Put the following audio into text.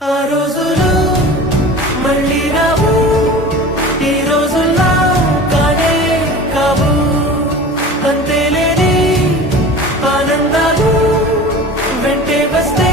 ఆ రోజులు మళ్ళీ రావు, ఈ రోజుల్లా కానే కావు. అంతేలేని ఆనందాలు వెంటే వస్తే